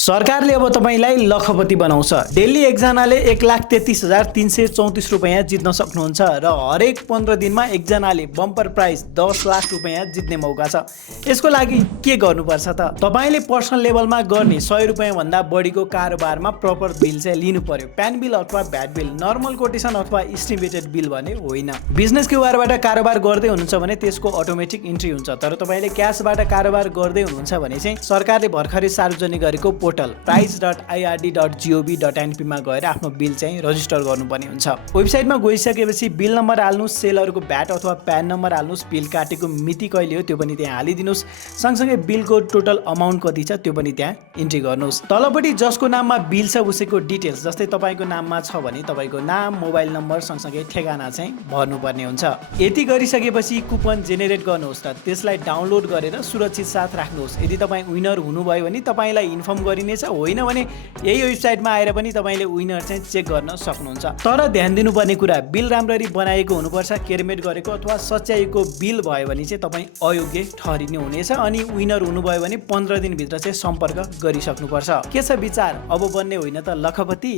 सरकारले अब तपाईलाई लखपति बनाउँछ। डेली एकजनाले 1,33,334 रुपैयाँ जित्न सक्नुहुन्छ र हरेक 15 दिनमा एकजनाले बम्पर प्राइज 10 लाख रुपैयाँ जित्ने मौका छ। यसको लागि के गर्नुपर्छ त? तपाईले पर्सनल लेभलमा गर्ने 100 रुपैयाँ भन्दा बढीको कारोबारमा प्रपर बिल चाहिँ लिनु पर्यो। प्यान बिल अथवा भ्याट बिल, नर्मल कोटेसन अथवा इस्टिमेटेड बिल भने होइन। बिजनेस क्यूआरबाट कारोबार गर्दै हुनुहुन्छ भने त्यसको अटोमेटिक इन्ट्री हुन्छ। तर तपाईले क्याशबाट कारोबार गर्दै हुनुहुन्छ भने चाहिँ सरकारले भर्खरै सार्वजनिक गरेको पोर्टल price.ird.gov.np मा गएर आफ्नो बिल चाहिँ रजिस्टर गर्नुपर्ने हुन्छ। वेबसाइटमा गइसकेपछि बिल नम्बर हाल्नुस्, सेलरको भ्याट अथवा प्यान नम्बर हाल्नुस्, बिल काटेको मिति कहिले हो त्यो पनि त्यहाँ हालिदिनुस्, सँगसँगै बिलको टोटल अमाउन्ट कति छ त्यो पनि त्यहाँ इन्ट्री गर्नुस्। तलपट्टि जसको नाममा बिल छ उसैको डिटेल्स, जस्तै तपाईको नाममा छ भने तपाईको नाम, मोबाइल नम्बर सँगसँगै ठेगाना चाहिँ भर्नुपर्ने हुन्छ। यति गरिसकेपछि कुपन जेनेरेट गर्नुहोस् र त्यसलाई डाउनलोड गरेर सुरक्षित साथ राख्नुहोस्। यदि तपाईँ विनर हुनुभयो भने तपाईलाई इन्फर्म गरिनेछ, होइन भने यही वेबसाइटमा आएर पनि तपाईले विनर चाहिँ चेक गर्न सक्नुहुन्छ। तर ध्यान दिनुपर्ने कुरा, बिल राम्ररी बनाएको हुनुपर्छ, केरमेट गरेको अथवा सच्याएको बिल भयो भने चाहिँ तपाईँ अयोग्य ठहरिने हुनेछ। अनि विनर हुनुभयो भने 15 दिनभित्र चाहिँ सम्पर्क गरिसक्नुपर्छ। के छ विचार? अब बन्ने होइन त लखपति?